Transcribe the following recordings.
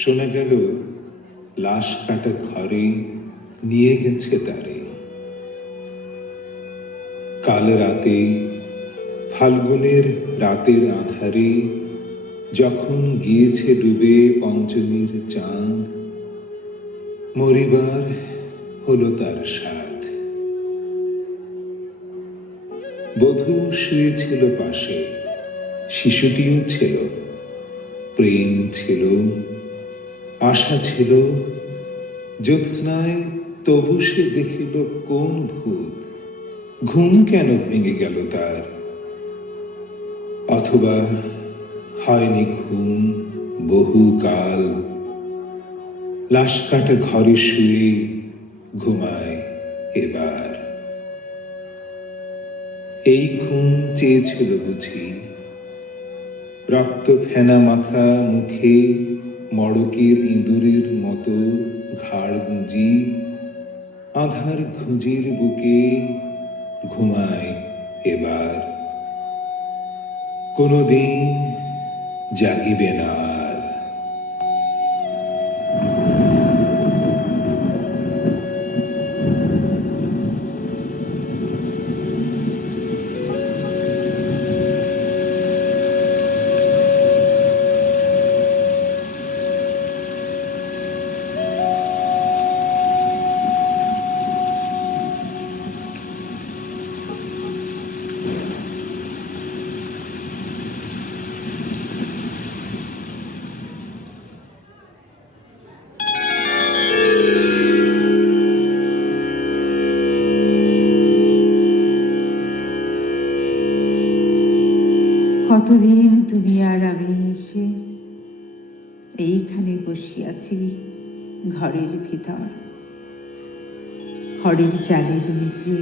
শোনা গেল লাশ কাটা ঘরে নিয়ে গেছে তারে। কাল রাতে, ফাল্গুনের রাতের আধারে, যখন গিয়েছে ডুবে পঞ্চমীর চাঁদ, মরিবার হলো তার সাধ। বধূ শুয়েছিল পাশে, শিশুটিও ছিল, প্রেম ছিল, আশা ছিল। জ্যোৎস্নায় তবু সে দেখিল কোন ভূত, ঘুম কেন ভেঙে গেল তার? অথবা হয়নি ঘুম বহুকাল, লাশ কাটা ঘরে শুয়ে ঘুমায় এবার। এই ঘুম চেয়েছিল বুঝি, রক্ত ফেনা মাখা মুখে মড়কের ইঁদুরের মতো ঘাড় গুঁজি, আধার ঘুঁজির বুকে ঘুমায় এবার। কোনদিন জাগিবে না আর। কতদিন তুমি আর আমি এসে এইখানে বসিয়াছি ঘরের ভিতর, খড়ের চালের নিচে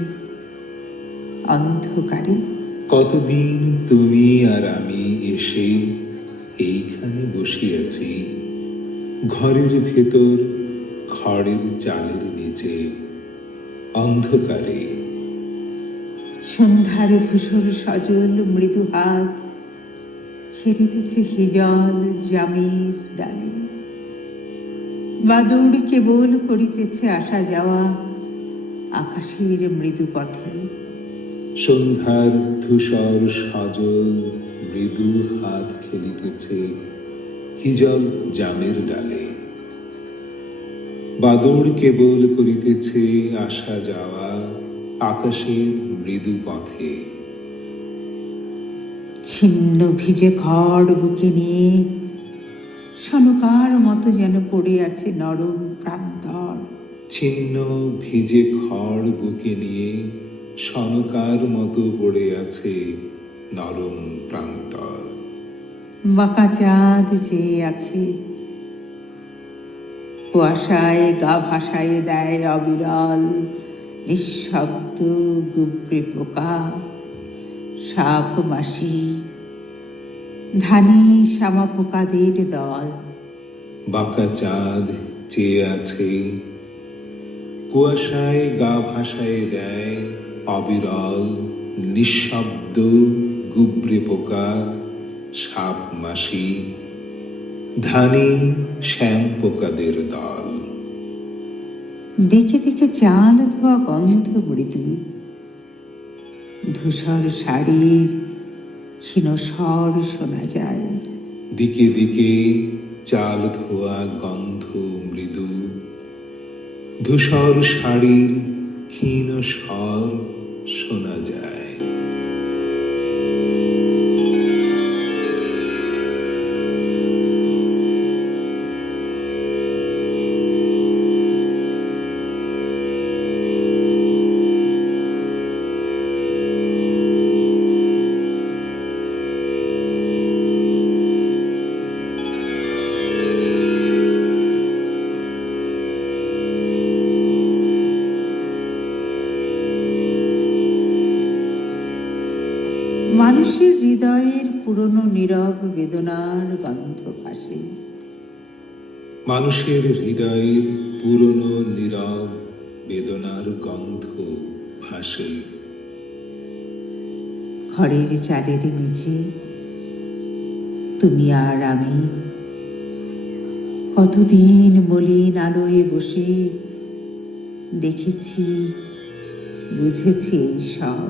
অন্ধকারে। কতদিন তুমি আর আমি এসে এইখানে বসিয়াছি ঘরের ভেতর, খড়ের চালের নিচে অন্ধকারে। সন্ধ্যার ধূসর সজল মৃদু হাত খেলিতেছে হিজল জামের ডালে। বাদুড় কেবল করিতেছে আসা যাওয়া আকাশের মৃদু পথে। সন্ধ্যার ধূসর সজল মৃদু হাত খেলিতেছে হিজল জামের ডালে। বাদুড় কেবল করিতেছে আসা যাওয়া আকাশের মৃদু পথে। ছিন্ন ভিজে খড় বুকে নিয়ে সনকার মতো যেন পড়ে আছে নরম প্রান্তর। ছিন্ন ভিজে খড় বুকে নিয়ে সনকার মতো পড়ে আছে নরম প্রান্তর। বাঁকা চাঁদ চেয়ে আছে, কুয়াশায় গা ভাসায় দেয় অবিরল নিঃশব্দ গুবরে পোকা, সাপ মাসি, ধানি শ্যামা পোকাদের দল। বাঁকা চাঁদ চেয়ে আছে, কুয়াশায় গা ভাসায় দেয় অবিরল নিঃশব্দ গুবরে পোকা, সাপ মাসি, ধানি শ্যাম পোকাদের দল। দিকে দিকে চাল ধোয়া গন্ধ মৃদু, ধূসর শাড়ির ক্ষীণ স্বর শোনা যায়। দিকে দিকে চাল ধোয়া গন্ধ মৃদু, ধূসর শাড়ির ক্ষীণ স্বর শোনা যায়। মানুষের হৃদয়ের পুরনো নীরব বেদনার গন্ধ ভাসে। মানুষের হৃদয়ের পুরনো নীরব বেদনার গন্ধ ভাসে। খড়ের চালের নিচে তুমি আর আমি কতদিন মলিন আলোয় বসে দেখেছি, বুঝেছি এই সব।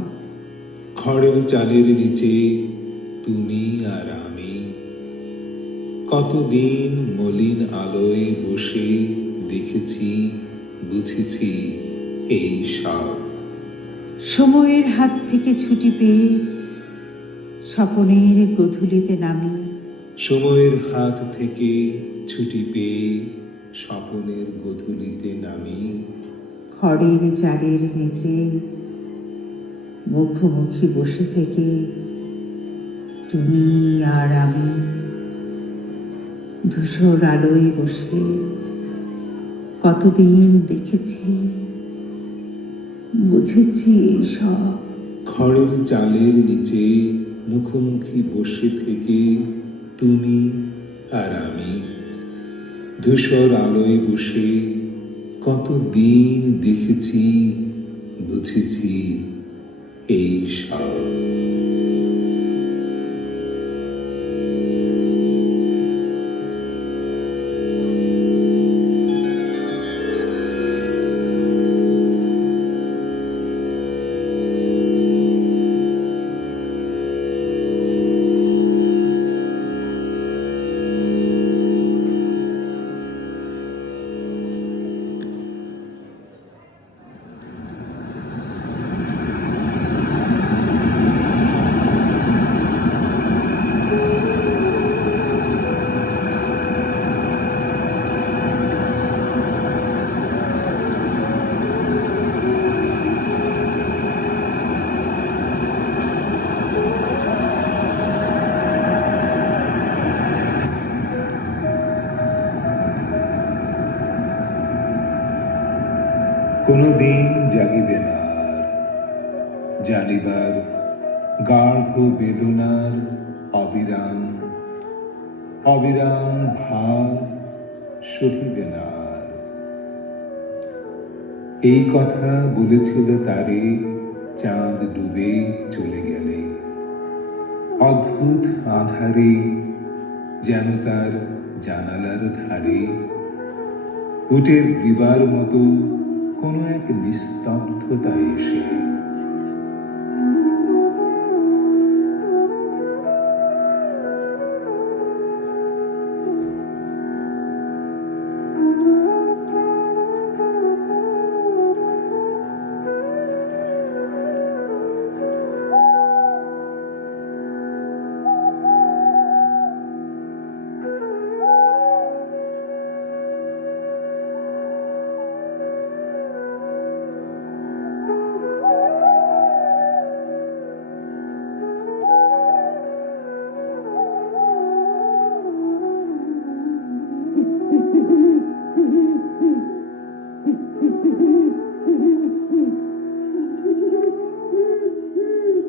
খড়ের চালের নিচে তুমি আর আমি, কতদিন মলিন আলোয় বসে দেখেছি, বুঝেছি এই সব। সময়ের হাত থেকে ছুটি পেয়ে স্বপনের গধূলিতে নামি, সময়ের হাত থেকে ছুটি পেয়ে স্বপনের গধূলিতে নামি, খড়ের চালের নিচে মুখোমুখি বসে থেকে তুমি আর আমি, ধূসর আলোয় বসে কতদিন দেখেছি, বুঝেছি এই সব। খড়ের চালের নিচে মুখোমুখি বসে থেকে তুমি আর আমি, ধূসর আলোয় বসে কতদিন দেখেছি, বুঝেছি এই সব। কোনদিন জাগিবে না আর, জানিবার গাঢ় বেদনার অবিরাম অবিরাম ভার সহিবে না আর। এই কথা বলেছিল তারে চাঁদ ডুবে চলে গেলে, অদ্ভুত আঁধারে যেন তার জানালার ধারে উটের গ্রীবার মতো কোনো এক নিস্তব্ধতা এসে।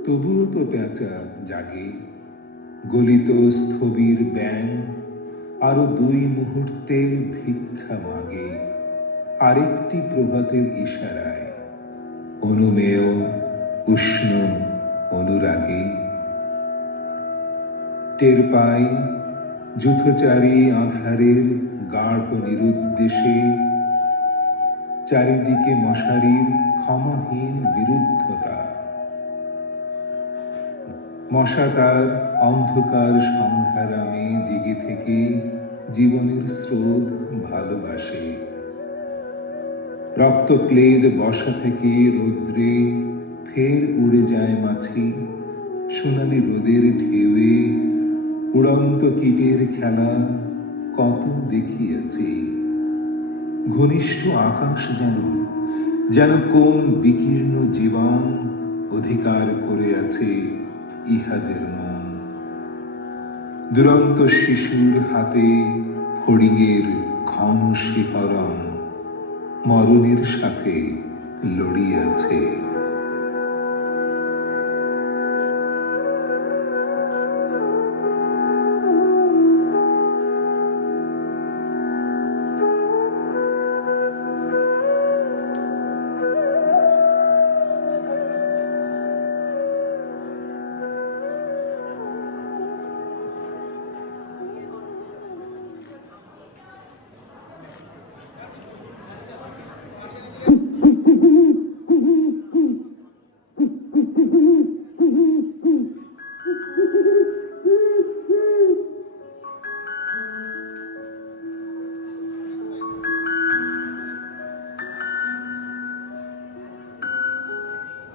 তবুও তো পেঁচা জাগে, গলিত স্থবির ব্যাং আরো 2 মুহূর্তের ভিক্ষা মাগে আরেকটি প্রভাতের ইশারায়, অনুমেয় উষ্ণ অনুরাগে। টের পাই যুথচারী আঁধারের গাঢ় নিরুদ্দেশে, চারিদিকে মশারির ক্ষমাহীন বিরুদ্ধতা। মশা তার অন্ধকার সংঘারামে জেগে থেকে জীবনের স্রোত ভালোবাসে। রক্তক্লেদ বসা থেকে রৌদ্রে ফের উড়ে যায় মাছি, সোনালি রোদের ঢেউয়ে উড়ন্ত কীটের খেলা কত দেখিয়াছি। ঘনিষ্ঠ আকাশ যেন যেন কোন বিকীর্ণ জীবন অধিকার করে আছে ইহাদের মন। দুরন্ত শিশুর হাতে ফড়িংয়ের ঘন শিহরণ মরণের সাথে লড়িয়াছে।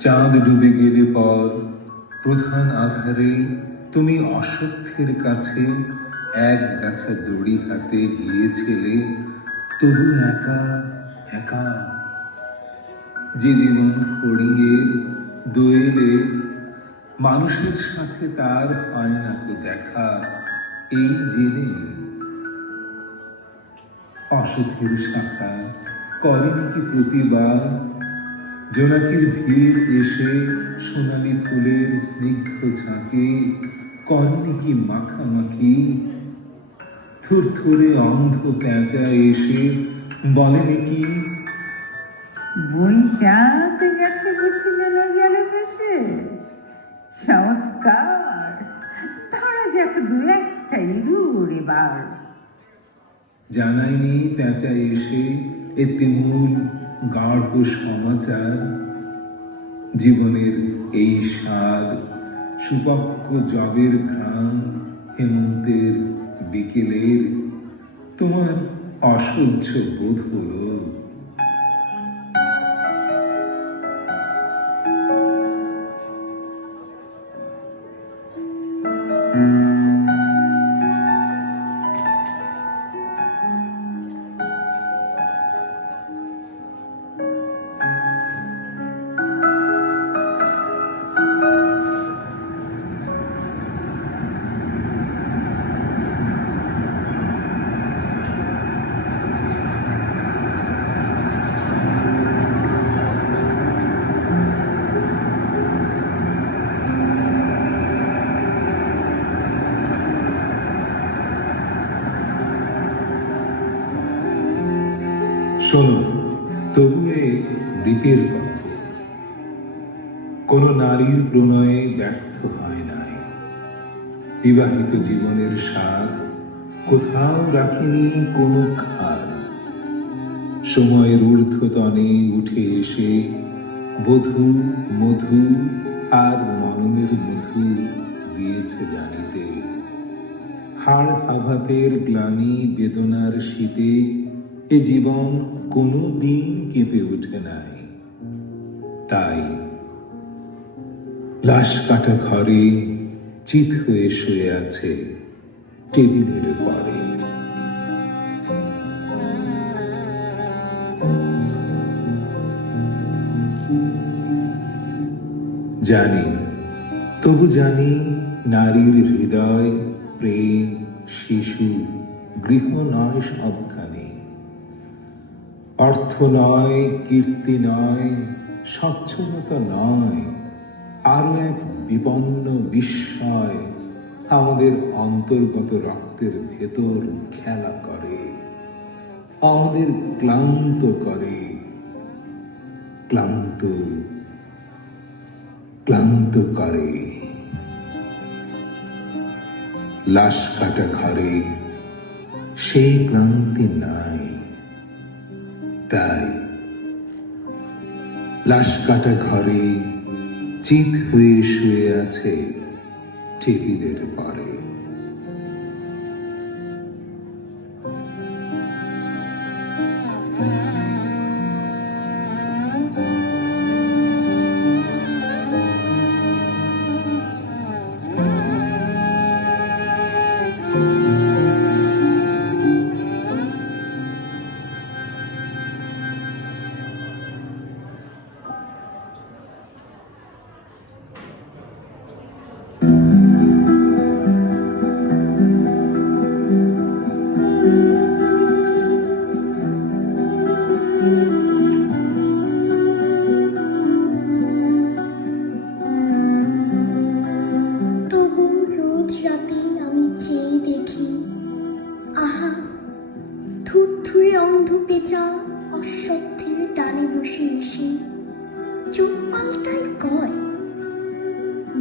চাঁদ ডুবে গেলে পর প্রধান আধারে তুমি অসত্যের কাছে এক গাছা দড়ি হাতে গিয়েছিলে, তবু একা একা। যে জীবন ফড়িয়ে দোয়েলে মানুষের সাথে তার হয় না কো দেখা, এই জেনে অসুখের শাখা করেনি কি প্রতিবার জোনাকির ভিড় এসে সোনালি ফুলের স্নিগ্ধ ঝাঁকে করেনি কি মাখামাখি, থুরথুরে অন্ধ পেঁচা এসে বলেনি কি বই চাঁদ গেছে বুঝি মেলা জলে ভেসে। চমৎকার, ধরা যাক দু একটা ইঁদুর এবার। জানায়নি পেঁচা এসে এ তুমুল গাঢ় সমাচার, জীবনের এই স্বাদ সুপক্ষ জবের ঘ্রাণ হেমন্তের বিকেলের তোমার অসহ্য বোধ হলো। শোনো, তবু এ মৃতের গল্প কোন নারীর প্রণয়ে ব্যর্থ হয় নাই। বিবাহিত জীবনের স্বাদ কোথাও রাখিনি কোনো খাদ। সময়ের ঊর্ধ্বতনে উঠে এসে বধূ মধু আর মননের মধু দিয়েছে জানিতে। হাড় আঘাতের গ্লানি বেদনার শীতে এ জীবন কোনো দিন কেঁপে ওঠে নাই। তাই লাশ কাটা ঘরে চিত হয়ে শুয়ে আছে টেবিলের পরে। জানি, তবু জানি নারীর হৃদয় প্রেম শিশু গৃহ নয় সবখানে। অর্থ নয়, কীর্তি নয়, স্বচ্ছলতা নয়, আরো এক বিপন্ন বিস্ময় আমাদের অন্তর্গত রক্তের ভেতর খেলা করে, আমাদের ক্লান্ত করে, ক্লান্ত ক্লান্ত করে। লাশ কাটা ঘরে সেই ক্লান্তি নাই। তাই লাশ কাটা ঘরে চিত হয়ে শুয়ে আছে টেবিলের পরে। অশ্বত্থের ডালে বসে এসে চোখ পাল্টাই কয়,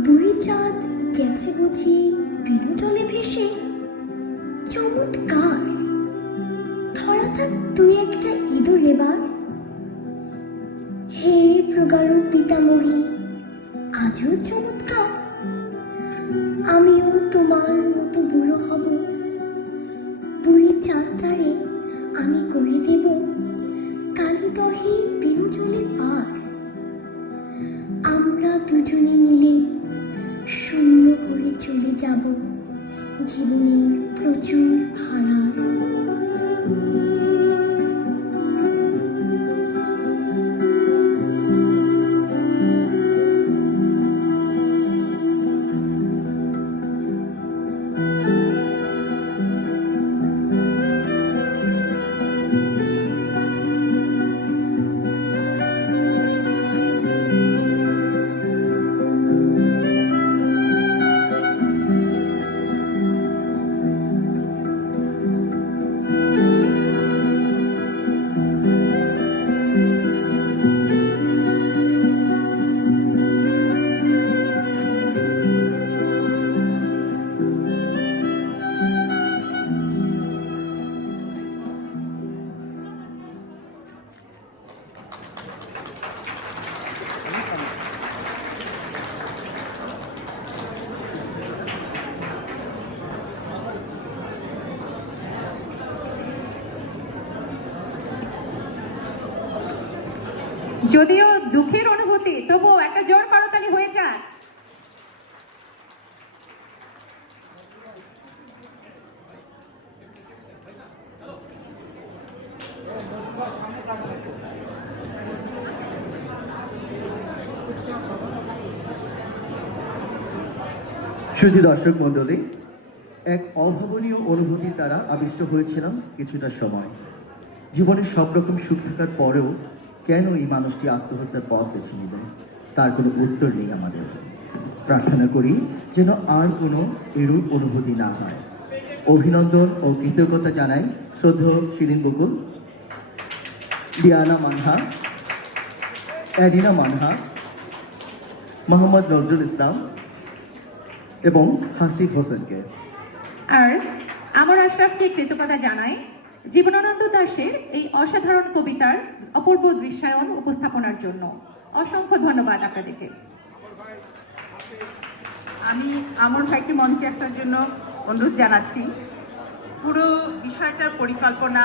বুড়ি চাঁদ গেছে বুঝি বিনু জলে ভেসে। চমৎকার, ধরা যাক তুই একটা ইঁদুর এবার। হে প্রগাঢ় পিতামহী, আজও চমৎকার। আমিও তোমার মতো বুড়ো হব, বুড়ি চাঁদটারে আমি করে দেব কালী দহে বিনু জলে পার। দুজনে মিলে শূন্য করে চলে যাব জীবনের প্রচুর ভাড়ার। যদিও দুঃখের অনুভূতি, তবুও একটা জোর করতালি হয়ে যায়। সুধী দর্শক মণ্ডলী, এক অভাবনীয় অনুভূতির দ্বারা আবিষ্ট হয়েছিলাম কিছুটা সময়। জীবনের সব রকম সুখ থাকার পরেও কেন এই মানুষটি আত্মহত্যার পথ বেছে নিলেন, তার কোনো উত্তর নেই আমাদের। প্রার্থনা করি যেন আর কোনো এরূপ অনুভূতি না হয়। অভিনন্দন ও কৃতজ্ঞতা জানাই শ্রদ্ধেয় শিরিন বকুল, লিয়ানা মানহা, অ্যাডিনা মানহা, মোহাম্মদ নজরুল ইসলাম এবং হাসিফ হোসেনকে। আর আমার আশরাফকে কৃতজ্ঞতা জানাই জীবনানন্দ দাশের এই অসাধারণ কবিতার অপূর্ব দৃশ্যায়ন উপস্থাপনার জন্য। অসংখ্য ধন্যবাদ আপনাদেরকে। আমি আমর ভাইকে মঞ্চে আসার জন্য অনুরোধ জানাচ্ছি। পুরো বিষয়টার পরিকল্পনা,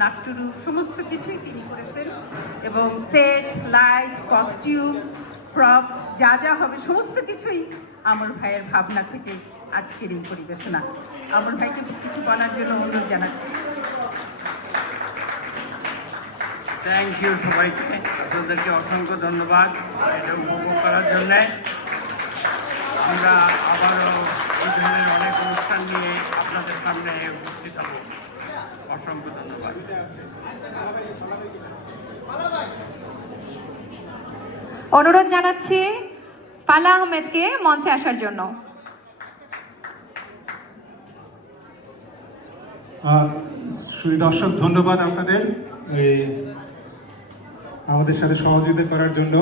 নাট্যরূপ সমস্ত কিছুই তিনি করেছেন এবং সেট, লাইট, কস্টিউম, প্রপস যা যা হবে সমস্ত কিছুই আমর ভাইয়ের ভাবনা থেকে আজকের এই পরিবেশনা। আমর ভাইকে কিছু বলার জন্য অনুরোধ জানাচ্ছি। থ্যাংক ইউ সবাইকে, আপনাদেরকে অসংখ্য ধন্যবাদ এটা উপভোগ করার জন্যে। আমরা আবারও এই ধরনের অনেক অনুষ্ঠান নিয়ে আপনাদের সামনে উপস্থিত হব। অসংখ্য ধন্যবাদ। অনুরোধ জানাচ্ছি ফালা আহমেদকে মঞ্চে আসার জন্য। দর্শক ধন্যবাদ আপনাদের আমাদের সাথে সহযোগিতা করার জন্য।